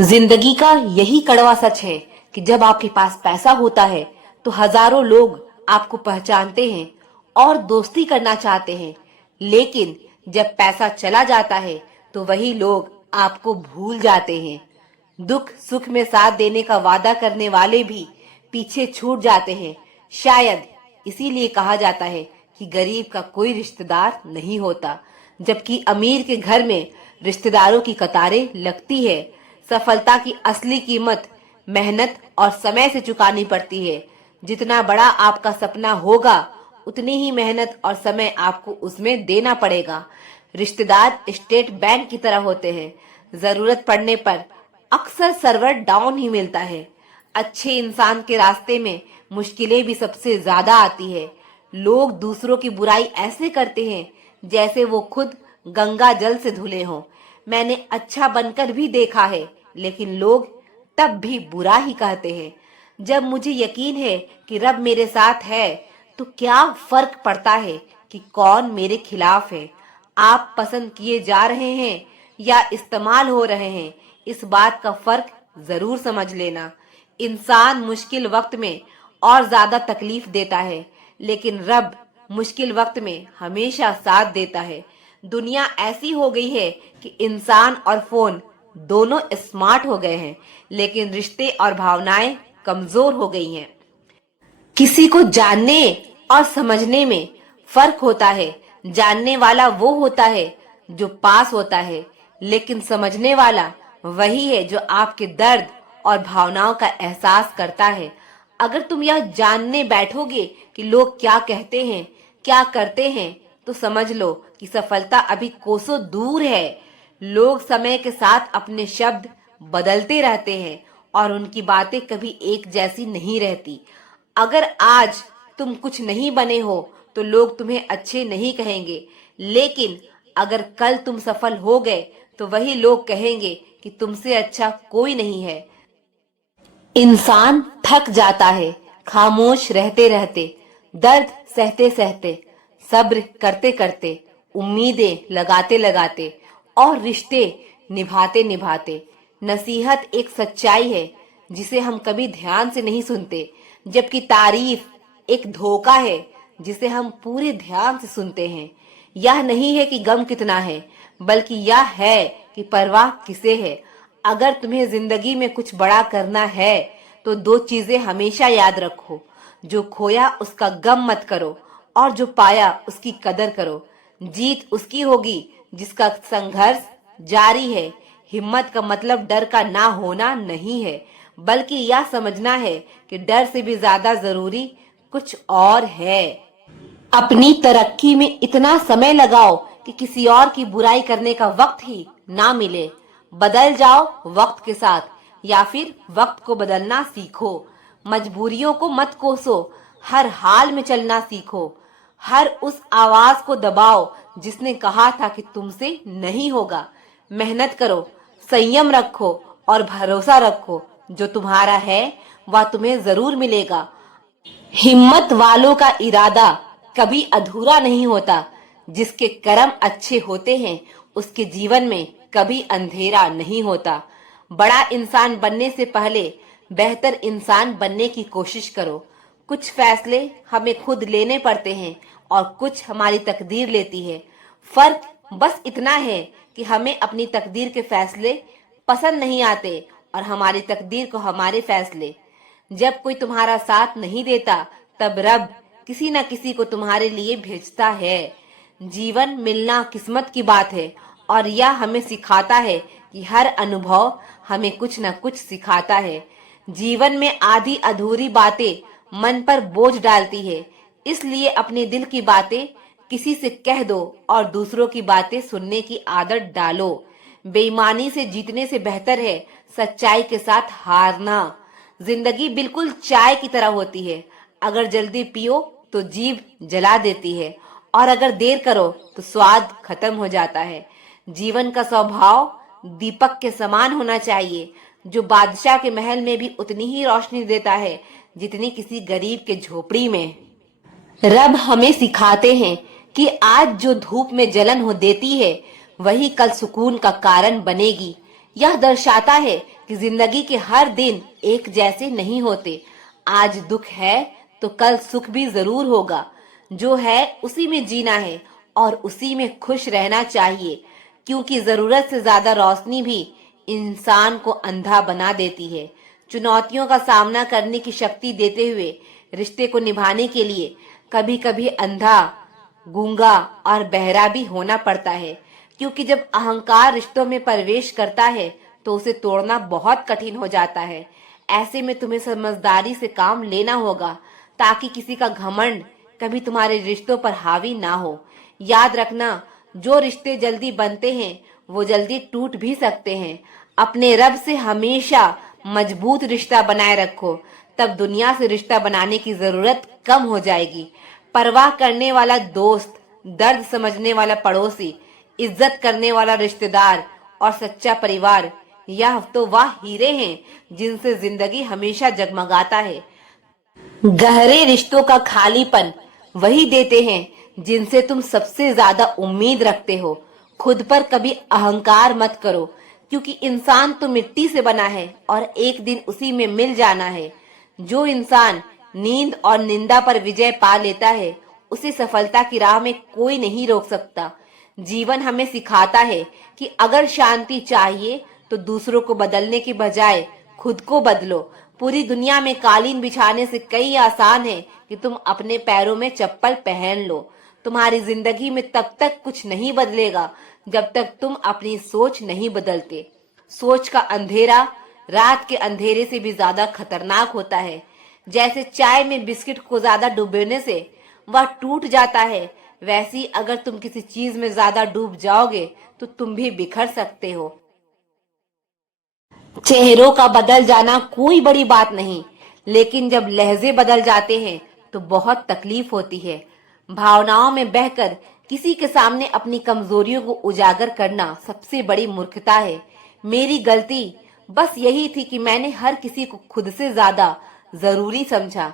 जिंदगी का यही कड़वा सच है कि जब आपके पास पैसा होता है तो हजारों लोग आपको पहचानते हैं और दोस्ती करना चाहते हैं, लेकिन जब पैसा चला जाता है तो वही लोग आपको भूल जाते हैं। दुख सुख में साथ देने का वादा करने वाले भी पीछे छूट जाते हैं। शायद इसीलिए कहा जाता है कि गरीब का कोई रिश्तेदार नहीं होता, जबकि अमीर के घर में रिश्तेदारों की कतारें लगती है। सफलता की असली कीमत मेहनत और समय से चुकानी पड़ती है। जितना बड़ा आपका सपना होगा उतनी ही मेहनत और समय आपको उसमें देना पड़ेगा। रिश्तेदार स्टेट बैंक की तरह होते हैं, जरूरत पड़ने पर अक्सर सर्वर डाउन ही मिलता है। अच्छे इंसान के रास्ते में मुश्किलें भी सबसे ज्यादा आती है। लोग दूसरों की बुराई ऐसे करते हैं जैसे वो खुद गंगा जल से धुले हों। मैंने अच्छा बनकर भी देखा है, लेकिन लोग तब भी बुरा ही कहते हैं। जब मुझे यकीन है कि रब मेरे साथ है तो क्या फर्क पड़ता है कि कौन मेरे खिलाफ है। आप पसंद किए जा रहे हैं या इस्तेमाल हो रहे हैं, इस बात का फर्क जरूर समझ लेना। इंसान मुश्किल वक्त में और ज्यादा तकलीफ देता है, लेकिन रब मुश्किल वक्त में हमेशा साथ देता है। दुनिया ऐसी हो गई है कि इंसान और फोन दोनों स्मार्ट हो गए हैं, लेकिन रिश्ते और भावनाएं कमजोर हो गई हैं। किसी को जानने और समझने में फर्क होता है। जानने वाला वो होता है जो पास होता है, लेकिन समझने वाला वही है जो आपके दर्द और भावनाओं का एहसास करता है। अगर तुम यह जानने बैठोगे कि लोग क्या कहते हैं, क्या करते हैं, तो समझ लो कि सफलता अभी कोसों दूर है। लोग समय के साथ अपने शब्द बदलते रहते हैं और उनकी बातें कभी एक जैसी नहीं रहती। अगर आज तुम कुछ नहीं बने हो तो लोग तुम्हें अच्छे नहीं कहेंगे, लेकिन अगर कल तुम सफल हो गए तो वही लोग कहेंगे कि तुमसे अच्छा कोई नहीं है। इंसान थक जाता है खामोश रहते रहते, दर्द सहते सहते, सब्र करते करते, उम्मीदें लगाते लगाते और रिश्ते निभाते निभाते। नसीहत एक सच्चाई है जिसे हम कभी ध्यान से नहीं सुनते, जबकि तारीफ एक धोखा है जिसे हम पूरे ध्यान से सुनते हैं। यह नहीं है कि गम कितना है, बल्कि यह है कि परवाह किसे है। अगर तुम्हें जिंदगी में कुछ बड़ा करना है तो दो चीजें हमेशा याद रखो। जो खोया उसका गम मत करो और जो पाया उसकी कदर करो। जीत उसकी होगी जिसका संघर्ष जारी है। हिम्मत का मतलब डर का ना होना नहीं है, बल्कि यह समझना है कि डर से भी ज्यादा जरूरी कुछ और है। अपनी तरक्की में इतना समय लगाओ कि किसी और की बुराई करने का वक्त ही ना मिले। बदल जाओ वक्त के साथ, या फिर वक्त को बदलना सीखो। मजबूरियों को मत कोसो, हर हाल में चलना सीखो। हर उस आवाज को दबाओ जिसने कहा था कि तुमसे नहीं होगा। मेहनत करो, संयम रखो और भरोसा रखो। जो तुम्हारा है वह तुम्हें जरूर मिलेगा। हिम्मत वालों का इरादा कभी अधूरा नहीं होता। जिसके कर्म अच्छे होते हैं उसके जीवन में कभी अंधेरा नहीं होता। बड़ा इंसान बनने से पहले बेहतर इंसान बनने की कोशिश करो। कुछ फैसले हमें खुद लेने पड़ते हैं और कुछ हमारी तकदीर लेती है। फर्क बस इतना है कि हमें अपनी तकदीर के फैसले पसंद नहीं आते और हमारी तकदीर को हमारे फैसले। जब कोई तुम्हारा साथ नहीं देता तब रब किसी न किसी को तुम्हारे लिए भेजता है। जीवन मिलना किस्मत की बात है और यह हमें सिखाता है कि हर अनुभव हमें कुछ न कुछ सिखाता है। जीवन में आधी अधूरी बातें मन पर बोझ डालती है, इसलिए अपने दिल की बातें किसी से कह दो और दूसरों की बातें सुनने की आदत डालो। बेईमानी से जीतने से बेहतर है सच्चाई के साथ हारना। जिंदगी बिल्कुल चाय की तरह होती है, अगर जल्दी पियो तो जीभ जला देती है और अगर देर करो तो स्वाद खत्म हो जाता है। जीवन का स्वभाव दीपक के समान होना चाहिए, जो बादशाह के महल में भी उतनी ही रोशनी देता है जितनी किसी गरीब के झोपड़ी में। रब हमें सिखाते हैं कि आज जो धूप में जलन हो देती है वही कल सुकून का कारण बनेगी। यह दर्शाता है कि जिंदगी के हर दिन एक जैसे नहीं होते। आज दुख है तो कल सुख भी जरूर होगा। जो है उसी में जीना है और उसी में खुश रहना चाहिए, क्योंकि जरूरत से ज्यादा रोशनी भी इंसान को अंधा बना देती है। चुनौतियों का सामना करने की शक्ति देते हुए रिश्ते को निभाने के लिए कभी कभी अंधा, गूंगा और बहरा भी होना पड़ता है, क्योंकि जब अहंकार रिश्तों में प्रवेश करता है तो उसे तोड़ना बहुत कठिन हो जाता है। ऐसे में तुम्हें समझदारी से काम लेना होगा, ताकि किसी का घमंड कभी तुम्हारे रिश्तों पर हावी ना हो। याद रखना, जो रिश्ते जल्दी बनते हैं वो जल्दी टूट भी सकते हैं। अपने रब से हमेशा मजबूत रिश्ता बनाए रखो, तब दुनिया से रिश्ता बनाने की जरूरत कम हो जाएगी। परवाह करने वाला दोस्त, दर्द समझने वाला पड़ोसी, इज्जत करने वाला रिश्तेदार और सच्चा परिवार, यह तो वह हीरे हैं जिनसे जिंदगी हमेशा जगमगाता है। गहरे रिश्तों का खालीपन वही देते हैं जिनसे तुम सबसे ज्यादा उम्मीद रखते हो। खुद पर कभी अहंकार मत करो, क्योंकि इंसान तो मिट्टी से बना है और एक दिन उसी में मिल जाना है। जो इंसान नींद और निंदा पर विजय पा लेता है, उसे सफलता की राह में कोई नहीं रोक सकता। जीवन हमें सिखाता है कि अगर शांति चाहिए तो दूसरों को बदलने की बजाय खुद को बदलो। पूरी दुनिया में कालीन बिछाने से कई आसान है कि तुम अपने पैरों में चप्पल पहन लो। तुम्हारी जिंदगी में तब तक कुछ नहीं बदलेगा जब तक तुम अपनी सोच नहीं बदलते। सोच का अंधेरा रात के अंधेरे से भी ज्यादा खतरनाक होता है। जैसे चाय में बिस्किट को ज्यादा डुबोने से वह टूट जाता है, वैसी अगर तुम किसी चीज में ज्यादा डूब जाओगे तो तुम भी बिखर सकते हो। चेहरों का बदल जाना कोई बड़ी बात नहीं, लेकिन जब लहजे बदल जाते हैं तो बहुत तकलीफ होती है। भावनाओं में बहकर किसी के सामने अपनी कमजोरियों को उजागर करना सबसे बड़ी मूर्खता है। मेरी गलती बस यही थी कि मैंने हर किसी को खुद से ज्यादा जरूरी समझा।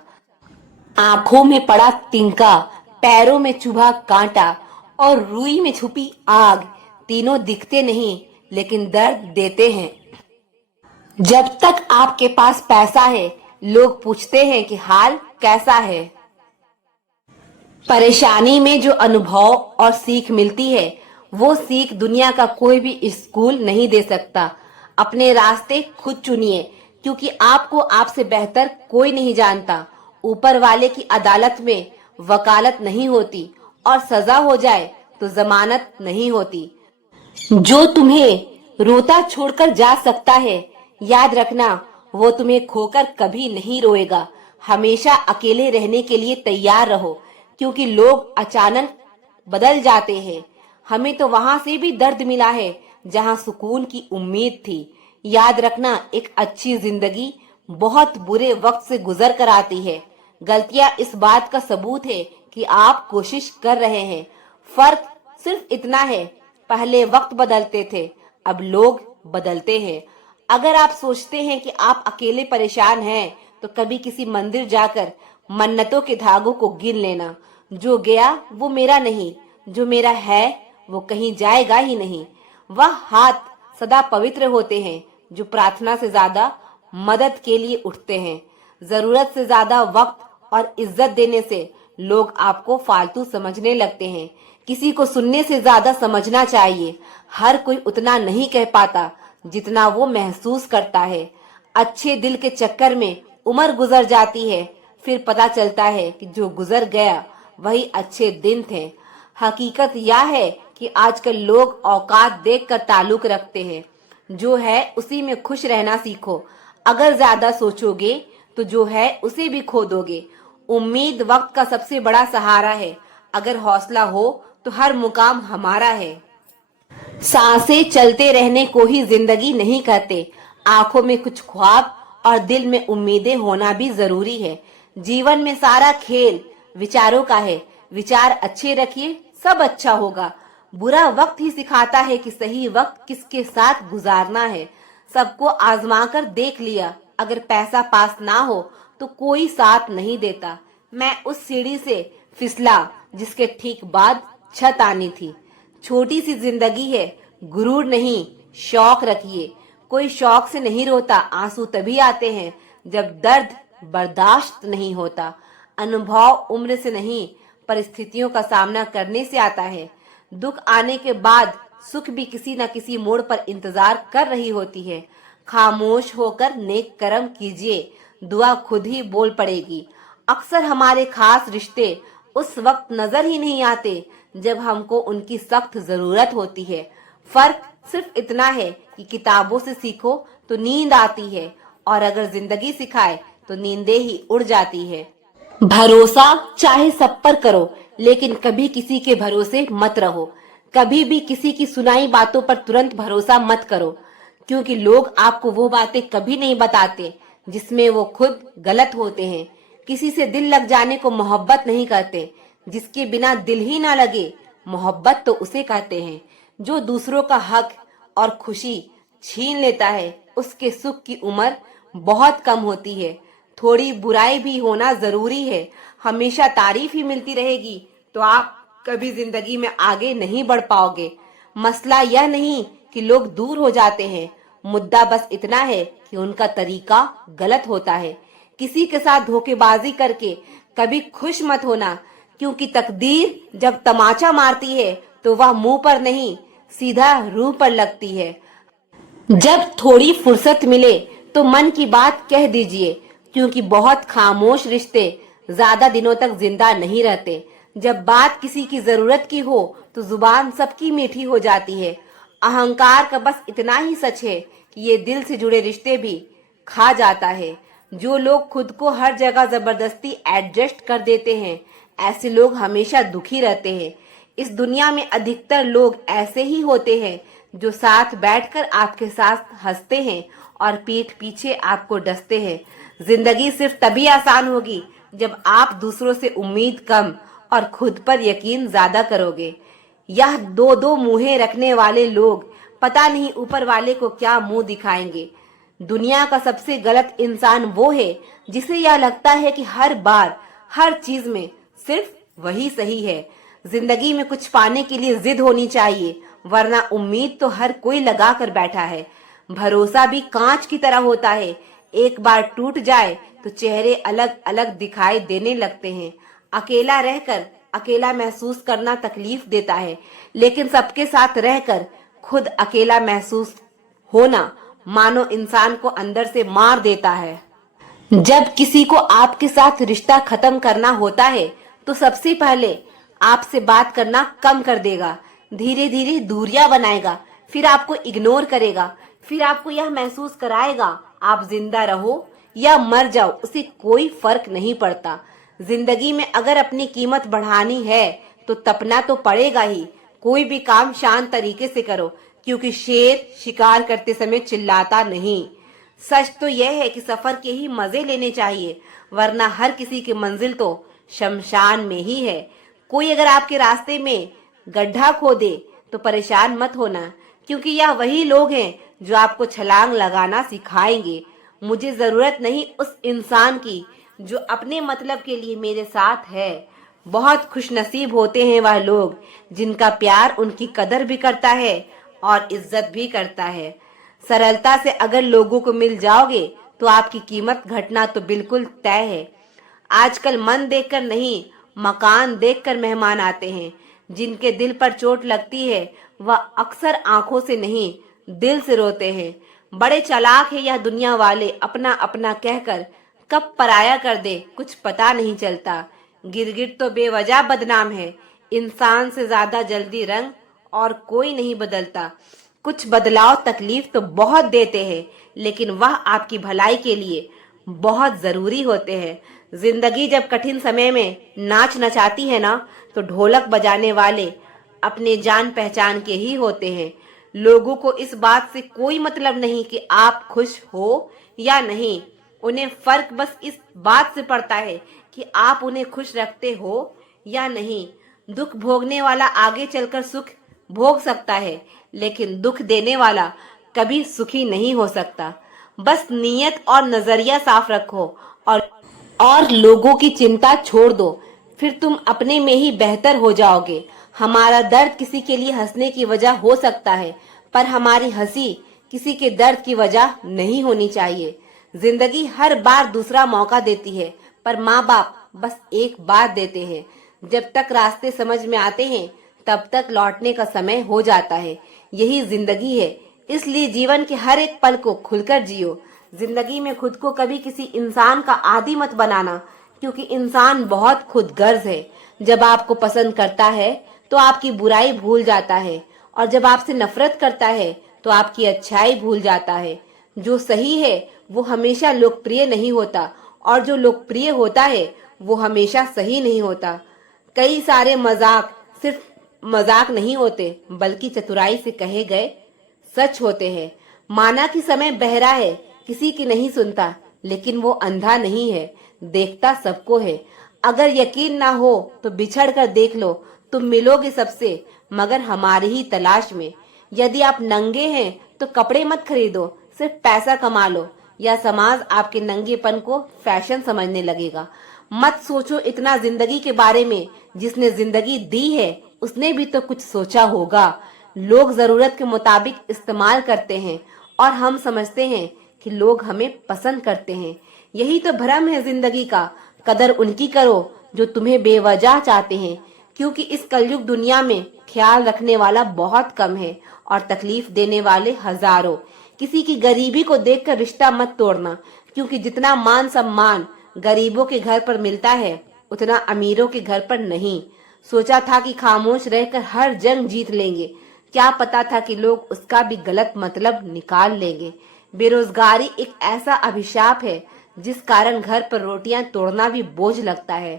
आंखों में पड़ा तिनका, पैरों में चुभा कांटा और रुई में छुपी आग, तीनों दिखते नहीं लेकिन दर्द देते हैं। जब तक आपके पास पैसा है, लोग पूछते हैं कि हाल कैसा है। परेशानी में जो अनुभव और सीख मिलती है, वो सीख दुनिया का कोई भी स्कूल नहीं दे सकता। अपने रास्ते खुद चुनिए, क्योंकि आपको आपसे बेहतर कोई नहीं जानता। ऊपर वाले की अदालत में वकालत नहीं होती और सजा हो जाए तो जमानत नहीं होती। जो तुम्हें रोता छोड़कर जा सकता है, याद रखना वो तुम्हें खोकर कभी नहीं रोएगा। हमेशा अकेले रहने के लिए तैयार रहो, क्योंकि लोग अचानक बदल जाते हैं। हमें तो वहां से भी दर्द मिला है जहां सुकून की उम्मीद थी। याद रखना, एक अच्छी जिंदगी बहुत बुरे वक्त से गुजर कर आती है। गलतियां इस बात का सबूत है कि आप कोशिश कर रहे हैं। फर्क सिर्फ इतना है, पहले वक्त बदलते थे, अब लोग बदलते हैं। अगर आप सोचते हैं कि आप अकेले परेशान हैं, तो कभी किसी मंदिर जाकर मन्नतों के धागों को गिन लेना। जो गया वो मेरा नहीं, जो मेरा है वो कहीं जाएगा ही नहीं। वह हाथ सदा पवित्र होते हैं जो प्रार्थना से ज्यादा मदद के लिए उठते हैं। जरूरत से ज्यादा वक्त और इज्जत देने से लोग आपको फालतू समझने लगते हैं। किसी को सुनने से ज्यादा समझना चाहिए। हर कोई उतना नहीं कह पाता जितना वो महसूस करता है। अच्छे दिल के चक्कर में उम्र गुजर जाती है, फिर पता चलता है कि जो गुजर गया वही अच्छे दिन थे। हकीकत यह है कि आजकल लोग औकात देखकर ताल्लुक रखते हैं। जो है उसी में खुश रहना सीखो। अगर ज्यादा सोचोगे तो जो है उसे भी खो दोगे। उम्मीद वक्त का सबसे बड़ा सहारा है। अगर हौसला हो तो हर मुकाम हमारा है। सांसें चलते रहने को ही जिंदगी नहीं कहते। आंखों में कुछ ख्वाब और दिल में उम्मीदें होना भी जरूरी है। जीवन में सारा खेल विचारों का है। विचार अच्छे रखिए, सब अच्छा होगा। बुरा वक्त ही सिखाता है कि सही वक्त किसके साथ गुजारना है। सबको आजमा कर देख लिया, अगर पैसा पास ना हो तो कोई साथ नहीं देता। मैं उस सीढ़ी से फिसला जिसके ठीक बाद छत आनी थी। छोटी सी जिंदगी है, गुरूर नहीं, शौक रखिए। कोई शौक से नहीं रोता, आंसू तभी आते हैं जब दर्द बर्दाश्त नहीं होता। अनुभव उम्र से नहीं, परिस्थितियों का सामना करने से आता है। दुख आने के बाद सुख भी किसी न किसी मोड़ पर इंतजार कर रही होती है। खामोश होकर नेक कर्म कीजिए, दुआ खुद ही बोल पड़ेगी। अक्सर हमारे खास रिश्ते उस वक्त नजर ही नहीं आते जब हमको उनकी सख्त जरूरत होती है। फर्क सिर्फ इतना है कि किताबों से सीखो तो नींद आती है, और अगर जिंदगी सिखाए तो नींदें ही उड़ जाती है। भरोसा चाहे सब पर करो, लेकिन कभी किसी के भरोसे मत रहो। कभी भी किसी की सुनाई बातों पर तुरंत भरोसा मत करो, क्योंकि लोग आपको वो बातें कभी नहीं बताते जिसमें वो खुद गलत होते हैं। किसी से दिल लग जाने को मोहब्बत नहीं कहते, जिसके बिना दिल ही ना लगे मोहब्बत तो उसे कहते हैं। जो दूसरों का हक और खुशी छीन लेता है, उसके सुख की उम्र बहुत कम होती है। थोड़ी बुराई भी होना जरूरी है। हमेशा तारीफ ही मिलती रहेगी तो आप कभी जिंदगी में आगे नहीं बढ़ पाओगे। मसला यह नहीं कि लोग दूर हो जाते हैं, मुद्दा बस इतना है कि उनका तरीका गलत होता है। किसी के साथ धोखेबाजी करके कभी खुश मत होना, क्योंकि तकदीर जब तमाचा मारती है तो वह मुंह पर नहीं, सीधा रूह पर लगती है। जब थोड़ी फुर्सत मिले तो मन की बात कह दीजिए, क्योंकि बहुत खामोश रिश्ते ज्यादा दिनों तक जिंदा नहीं रहते। जब बात किसी की जरूरत की हो तो जुबान सबकी मीठी हो जाती है। अहंकार का बस इतना ही सच है कि ये दिल से जुड़े रिश्ते भी खा जाता है। जो लोग खुद को हर जगह जबरदस्ती एडजस्ट कर देते हैं, ऐसे लोग हमेशा दुखी रहते हैं। इस दुनिया में अधिकतर लोग ऐसे ही होते हैं जो साथ बैठकर आपके साथ हंसते हैं और पीठ पीछे आपको डसते हैं। जिंदगी सिर्फ तभी आसान होगी जब आप दूसरों से उम्मीद कम और खुद पर यकीन ज्यादा करोगे। यह दो दो मुंहें रखने वाले लोग पता नहीं ऊपर वाले को क्या मुंह दिखाएंगे। दुनिया का सबसे गलत इंसान वो है जिसे यह लगता है कि हर बार हर चीज में सिर्फ वही सही है। जिंदगी में कुछ पाने के लिए जिद होनी चाहिए, वरना उम्मीद तो हर कोई लगा कर बैठा है। भरोसा भी कांच की तरह होता है, एक बार टूट जाए तो चेहरे अलग अलग दिखाई देने लगते हैं। अकेला रहकर अकेला महसूस करना तकलीफ देता है, लेकिन सबके साथ रहकर खुद अकेला महसूस होना मानो इंसान को अंदर से मार देता है। जब किसी को आपके साथ रिश्ता खत्म करना होता है तो सबसे पहले आपसे बात करना कम कर देगा, धीरे धीरे दूरियां बनाएगा, फिर आपको इग्नोर करेगा, फिर आपको यह महसूस कराएगा आप जिंदा रहो या मर जाओ, उसे कोई फर्क नहीं पड़ता। जिंदगी में अगर अपनी कीमत बढ़ानी है तो तपना तो पड़ेगा ही। कोई भी काम शांत तरीके से करो, क्योंकि शेर शिकार करते समय चिल्लाता नहीं। सच तो यह है कि सफर के ही मजे लेने चाहिए, वरना हर किसी की मंजिल तो शमशान में ही है। कोई अगर आपके रास्ते में गड्ढा खोदे तो परेशान मत होना, क्योंकि यह वही लोग हैं जो आपको छलांग लगाना सिखाएंगे। मुझे जरूरत नहीं उस इंसान की जो अपने मतलब के लिए मेरे साथ है। बहुत खुशनसीब होते हैं वह लोग जिनका प्यार उनकी कदर भी करता है और इज्जत भी करता है। सरलता से अगर लोगों को मिल जाओगे तो आपकी कीमत घटना तो बिल्कुल तय है। आजकल मन देखकर नहीं, मकान देखकर मेहमान आते हैं। जिनके दिल पर चोट लगती है वह अक्सर आंखों से नहीं, दिल से रोते हैं। बड़े चालाक है यह दुनिया वाले, अपना अपना कहकर कब पराया कर दे कुछ पता नहीं चलता। गिरगिट तो बेवजह बदनाम है, इंसान से ज्यादा जल्दी रंग और कोई नहीं बदलता। कुछ बदलाव तकलीफ तो बहुत देते हैं, लेकिन वह आपकी भलाई के लिए बहुत जरूरी होते हैं। जिंदगी जब कठिन समय में नाच नचाती है ना, तो ढोलक बजाने वाले अपने जान पहचान के ही होते हैं। लोगों को इस बात से कोई मतलब नहीं कि आप खुश हो या नहीं, उन्हें फर्क बस इस बात से पड़ता है कि आप उन्हें खुश रखते हो या नहीं। दुख भोगने वाला आगे चलकर सुख भोग सकता है, लेकिन दुख देने वाला कभी सुखी नहीं हो सकता। बस नीयत और नजरिया साफ रखो और लोगों की चिंता छोड़ दो, फिर तुम अपने में ही बेहतर हो जाओगे। हमारा दर्द किसी के लिए हंसने की वजह हो सकता है, पर हमारी हंसी किसी के दर्द की वजह नहीं होनी चाहिए। जिंदगी हर बार दूसरा मौका देती है, पर माँ बाप बस एक बार देते हैं। जब तक रास्ते समझ में आते हैं तब तक लौटने का समय हो जाता है। यही जिंदगी है, इसलिए जीवन के हर एक पल को खुलकर जियो। जिंदगी में खुद को कभी किसी इंसान का आदी मत बनाना, क्योंकि इंसान बहुत खुदगर्ज है। जब आपको पसंद करता है तो आपकी बुराई भूल जाता है, और जब आपसे नफरत करता है तो आपकी अच्छाई भूल जाता है। जो सही है वो हमेशा लोकप्रिय नहीं होता, और जो लोकप्रिय होता है वो हमेशा सही नहीं होता। कई सारे मजाक सिर्फ मजाक नहीं होते, बल्कि चतुराई से कहे गए सच होते हैं। माना कि समय बहरा है, किसी की नहीं सुनता, लेकिन वो अंधा नहीं है, देखता सबको है। अगर यकीन ना हो तो बिछड़ कर देख लो, तुम मिलोगे सबसे, मगर हमारी ही तलाश में। यदि आप नंगे हैं तो कपड़े मत खरीदो, सिर्फ पैसा कमा लो, या समाज आपके नंगेपन को फैशन समझने लगेगा। मत सोचो इतना जिंदगी के बारे में, जिसने जिंदगी दी है उसने भी तो कुछ सोचा होगा। लोग जरूरत के मुताबिक इस्तेमाल करते हैं, और हम समझते हैं कि लोग हमें पसंद करते हैं। यही तो भ्रम है जिंदगी का। कदर उनकी करो जो तुम्हें बेवजह चाहते हैं, क्योंकि इस कलयुग दुनिया में ख्याल रखने वाला बहुत कम है और तकलीफ देने वाले हजारों। किसी की गरीबी को देखकर रिश्ता मत तोड़ना, क्योंकि जितना मान सम्मान गरीबों के घर पर मिलता है उतना अमीरों के घर पर नहीं। सोचा था कि खामोश रहकर हर जंग जीत लेंगे, क्या पता था कि लोग उसका भी गलत मतलब निकाल लेंगे। बेरोजगारी एक ऐसा अभिशाप है जिस कारण घर पर रोटियां तोड़ना भी बोझ लगता है।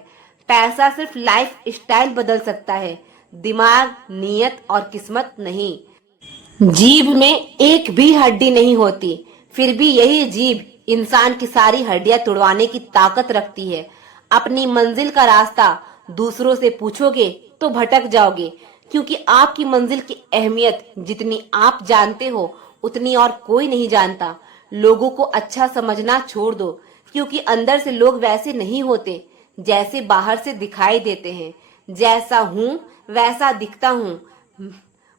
पैसा सिर्फ लाइफ स्टाइल बदल सकता है, दिमाग, नीयत और किस्मत नहीं। जीभ में एक भी हड्डी नहीं होती, फिर भी यही जीभ इंसान की सारी हड्डियां तुड़वाने की ताकत रखती है। अपनी मंजिल का रास्ता दूसरों से पूछोगे तो भटक जाओगे, क्योंकि आपकी मंजिल की अहमियत जितनी आप जानते हो उतनी और कोई नहीं जानता। लोगों को अच्छा समझना छोड़ दो, क्योंकि अंदर से लोग वैसे नहीं होते जैसे बाहर से दिखाई देते हैं। जैसा हूँ वैसा दिखता हूँ,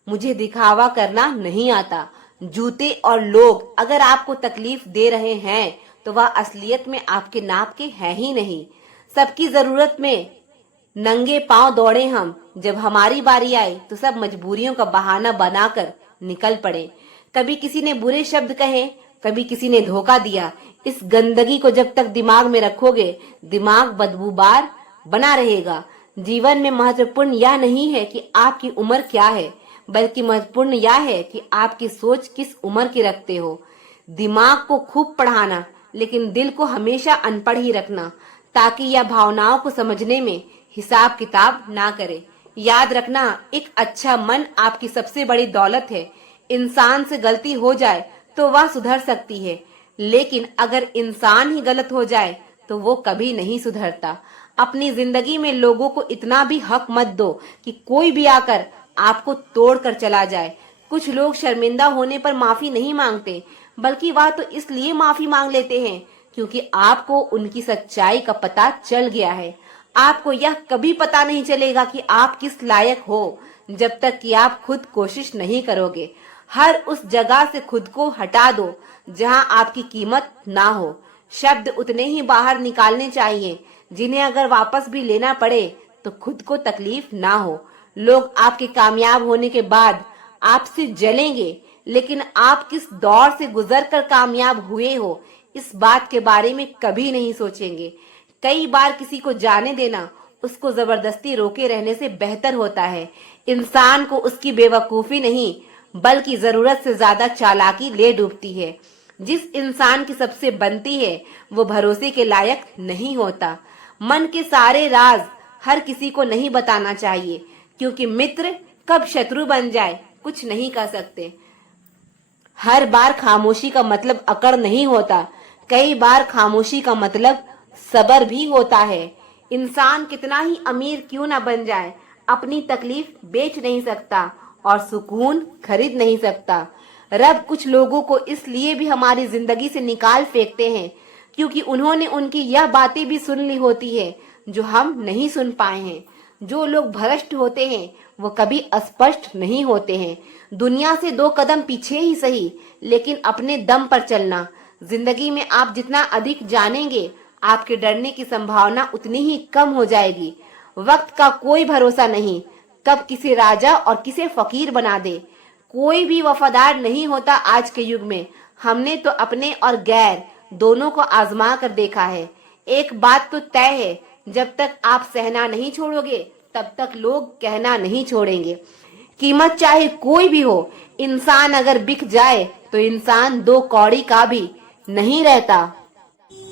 मुझे दिखावा करना नहीं आता। जूते और लोग अगर आपको तकलीफ दे रहे हैं तो वह असलियत में आपके नाप के हैं ही नहीं। सबकी जरूरत में नंगे पांव दौड़े हम, जब हमारी बारी आई तो सब मजबूरियों का बहाना बनाकर निकल पड़े। कभी किसी ने बुरे शब्द कहे, कभी किसी ने धोखा दिया। इस गंदगी को जब तक दिमाग में रखोगे, दिमाग बदबूबार बना रहेगा। जीवन में महत्वपूर्ण यह नहीं है कि आपकी उम्र क्या है, बल्कि महत्वपूर्ण यह है कि आपकी सोच किस उम्र की रखते हो। दिमाग को खूब पढ़ाना, लेकिन दिल को हमेशा अनपढ़ ही रखना, ताकि यह भावनाओं को समझने में हिसाब किताब ना करे। याद रखना, एक अच्छा मन आपकी सबसे बड़ी दौलत है। इंसान से गलती हो जाए तो वह सुधर सकती है, लेकिन अगर इंसान ही गलत हो जाए तो वो कभी नहीं सुधरता। अपनी जिंदगी में लोगों को इतना भी हक मत दो कि कोई भी आकर आपको तोड़ कर चला जाए। कुछ लोग शर्मिंदा होने पर माफी नहीं मांगते, बल्कि वह तो इसलिए माफी मांग लेते हैं क्योंकि आपको उनकी सच्चाई का पता चल गया है। आपको यह कभी पता नहीं चलेगा कि आप किस लायक हो, जब तक कि आप खुद कोशिश नहीं करोगे। हर उस जगह से खुद को हटा दो जहां आपकी कीमत ना हो। शब्द उतने ही बाहर निकालने चाहिए जिन्हें अगर वापस भी लेना पड़े तो खुद को तकलीफ ना हो। लोग आपके कामयाब होने के बाद आपसे जलेंगे, लेकिन आप किस दौर से गुजरकर कामयाब हुए हो इस बात के बारे में कभी नहीं सोचेंगे। कई बार किसी को जाने देना उसको जबरदस्ती रोके रहने से बेहतर होता है। इंसान को उसकी बेवकूफी नहीं, बल्कि जरूरत से ज्यादा चालाकी ले डूबती है। जिस इंसान की सबसे बनती है वो भरोसे के लायक नहीं होता। मन के सारे राज हर किसी को नहीं बताना चाहिए, क्योंकि मित्र कब शत्रु बन जाए कुछ नहीं कर सकते। हर बार खामोशी का मतलब अकड़ नहीं होता, कई बार खामोशी का मतलब सबर भी होता है। इंसान कितना ही अमीर क्यों ना बन जाए, अपनी तकलीफ बेच नहीं सकता और सुकून खरीद नहीं सकता। रब कुछ लोगों को इसलिए भी हमारी जिंदगी से निकाल फेंकते हैं क्योंकि उन्होंने उनकी यह बातें भी सुन ली होती है जो हम नहीं सुन पाए हैं। जो लोग भ्रष्ट होते हैं वो कभी अस्पष्ट नहीं होते हैं। दुनिया से 2 कदम पीछे ही सही, लेकिन अपने दम पर चलना। जिंदगी में आप जितना अधिक जानेंगे, आपके डरने की संभावना उतनी ही कम हो जाएगी। वक्त का कोई भरोसा नहीं, कब किसे राजा और किसे फकीर बना दे। कोई भी वफादार नहीं होता आज के युग में। हमने तो अपने और गैर दोनों को आजमा कर देखा है। एक बात तो तय है, जब तक आप सहना नहीं छोड़ोगे तब तक लोग कहना नहीं छोड़ेंगे। कीमत चाहे कोई भी हो, इंसान अगर बिक जाए तो इंसान 2 कौड़ी का भी नहीं रहता।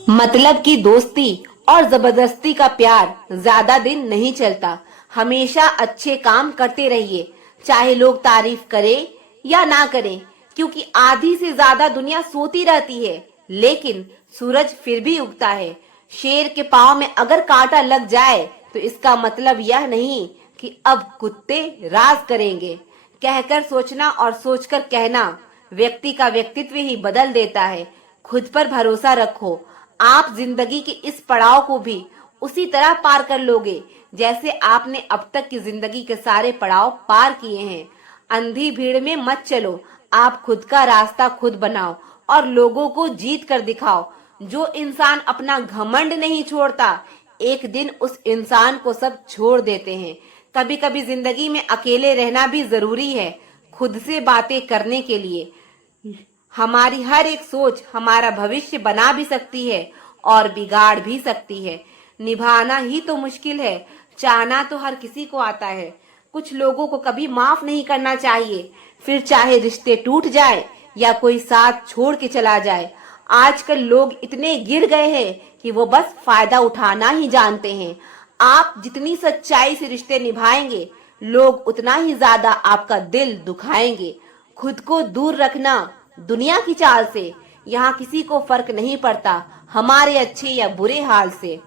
मतलब की दोस्ती और जबरदस्ती का प्यार ज्यादा दिन नहीं चलता। हमेशा अच्छे काम करते रहिए, चाहे लोग तारीफ करें या ना करें, क्योंकि आधी से ज्यादा दुनिया सोती रहती है, लेकिन सूरज फिर भी उगता है। शेर के पांव में अगर कांटा लग जाए तो इसका मतलब यह नहीं कि अब कुत्ते राज करेंगे। कहकर सोचना और सोचकर कहना व्यक्ति का व्यक्तित्व ही बदल देता है। खुद पर भरोसा रखो, आप जिंदगी के इस पड़ाव को भी उसी तरह पार कर लोगे जैसे आपने अब तक की जिंदगी के सारे पड़ाव पार किए हैं। अंधी भीड़ में मत चलो, आप खुद का रास्ता खुद बनाओ और लोगों को जीत कर दिखाओ। जो इंसान अपना घमंड नहीं छोड़ता, एक दिन उस इंसान को सब छोड़ देते हैं। कभी कभी जिंदगी में अकेले रहना भी जरूरी है, खुद से बातें करने के लिए। हमारी हर एक सोच हमारा भविष्य बना भी सकती है और बिगाड़ भी सकती है। निभाना ही तो मुश्किल है, चाहना तो हर किसी को आता है। कुछ लोगों को कभी माफ नहीं करना चाहिए, फिर चाहे रिश्ते टूट जाए या कोई साथ छोड़ के चला जाए। आजकल लोग इतने गिर गए हैं कि वो बस फायदा उठाना ही जानते हैं। आप जितनी सच्चाई से रिश्ते निभाएंगे, लोग उतना ही ज्यादा आपका दिल दुखाएंगे। खुद को दूर रखना दुनिया की चाल से। यहाँ किसी को फर्क नहीं पड़ता हमारे अच्छे या बुरे हाल से।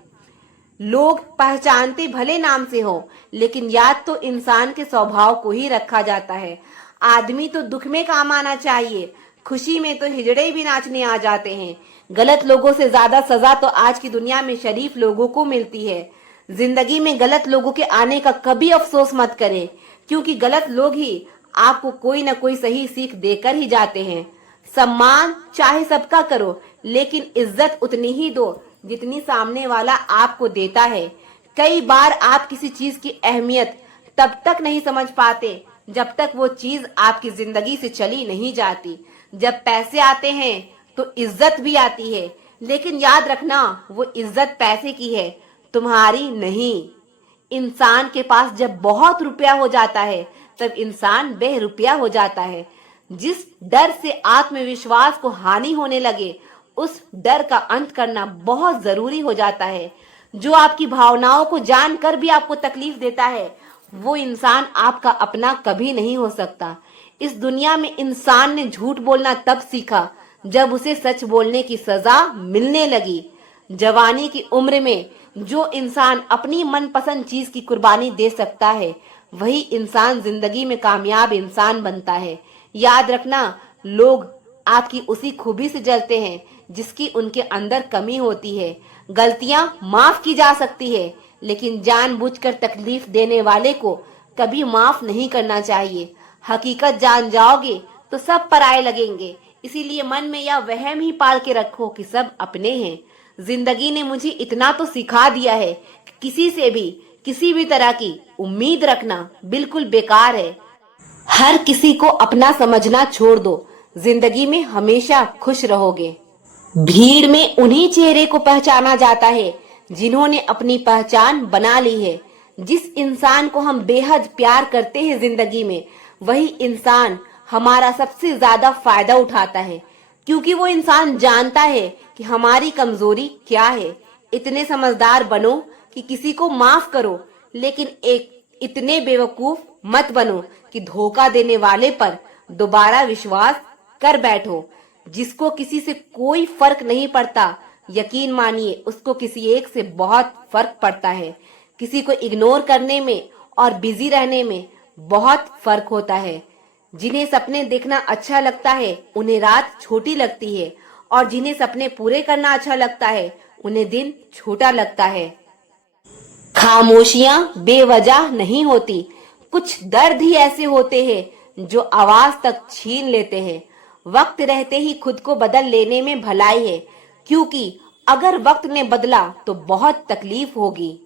लोग पहचानते भले नाम से हो, लेकिन याद तो इंसान के स्वभाव को ही रखा जाता है। आदमी तो दुख में काम आना चाहिए, खुशी में तो हिजड़े भी नाचने आ जाते हैं। गलत लोगों से ज्यादा सजा तो आज की दुनिया में शरीफ लोगों को मिलती है। जिंदगी में गलत लोगों के आने का कभी अफसोस मत करें, क्योंकि गलत लोग ही आपको कोई न कोई सही सीख देकर ही जाते हैं। सम्मान चाहे सबका करो, लेकिन इज्जत उतनी ही दो जितनी सामने वाला आपको देता है। कई बार आप किसी चीज की अहमियत तब तक नहीं समझ पाते जब तक वो चीज आपकी जिंदगी से चली नहीं जाती। जब पैसे आते हैं तो इज्जत भी आती है, लेकिन याद रखना वो इज्जत पैसे की है, तुम्हारी नहीं। इंसान के पास जब बहुत रुपया हो जाता है तब इंसान बेरुपया हो जाता है। जिस डर से आत्मविश्वास को हानि होने लगे, उस डर का अंत करना बहुत जरूरी हो जाता है। जो आपकी भावनाओं को जानकर भी आपको तकलीफ देता है, वो इंसान आपका अपना कभी नहीं हो सकता। इस दुनिया में इंसान ने झूठ बोलना तब सीखा जब उसे सच बोलने की सजा मिलने लगी। जवानी की उम्र में जो इंसान अपनी मनपसंद चीज की कुर्बानी दे सकता है, वही इंसान जिंदगी में कामयाब इंसान बनता है। याद रखना, लोग आपकी उसी खूबी से जलते हैं जिसकी उनके अंदर कमी होती है। गलतियां माफ की जा सकती है, लेकिन जानबूझकर तकलीफ देने वाले को कभी माफ नहीं करना चाहिए। हकीकत जान जाओगे तो सब पराये लगेंगे, इसीलिए मन में यह वहम ही पाल के रखो कि सब अपने हैं। जिंदगी ने मुझे इतना तो सिखा दिया है कि किसी से भी किसी भी तरह की उम्मीद रखना बिल्कुल बेकार है। हर किसी को अपना समझना छोड़ दो, जिंदगी में हमेशा खुश रहोगे। भीड़ में उन्हीं चेहरे को पहचाना जाता है जिन्होंने अपनी पहचान बना ली है। जिस इंसान को हम बेहद प्यार करते हैं जिंदगी में, वही इंसान हमारा सबसे ज्यादा फायदा उठाता है, क्योंकि वो इंसान जानता है कि हमारी कमजोरी क्या है। इतने समझदार बनो कि किसी को माफ करो, लेकिन इतने बेवकूफ मत बनो कि धोखा देने वाले पर दोबारा विश्वास कर बैठो। जिसको किसी से कोई फर्क नहीं पड़ता, यकीन मानिए उसको किसी एक से बहुत फर्क पड़ता है। किसी को इग्नोर करने में और बिजी रहने में बहुत फर्क होता है। जिन्हें सपने देखना अच्छा लगता है, उन्हें रात छोटी लगती है, और जिन्हें सपने पूरे करना अच्छा लगता है, उन्हें दिन छोटा लगता है। खामोशियां बेवजह नहीं होती, कुछ दर्द ही ऐसे होते हैं जो आवाज तक छीन लेते हैं। वक्त रहते ही खुद को बदल लेने में भलाई है, क्योंकि अगर वक्त ने बदला तो बहुत तकलीफ होगी।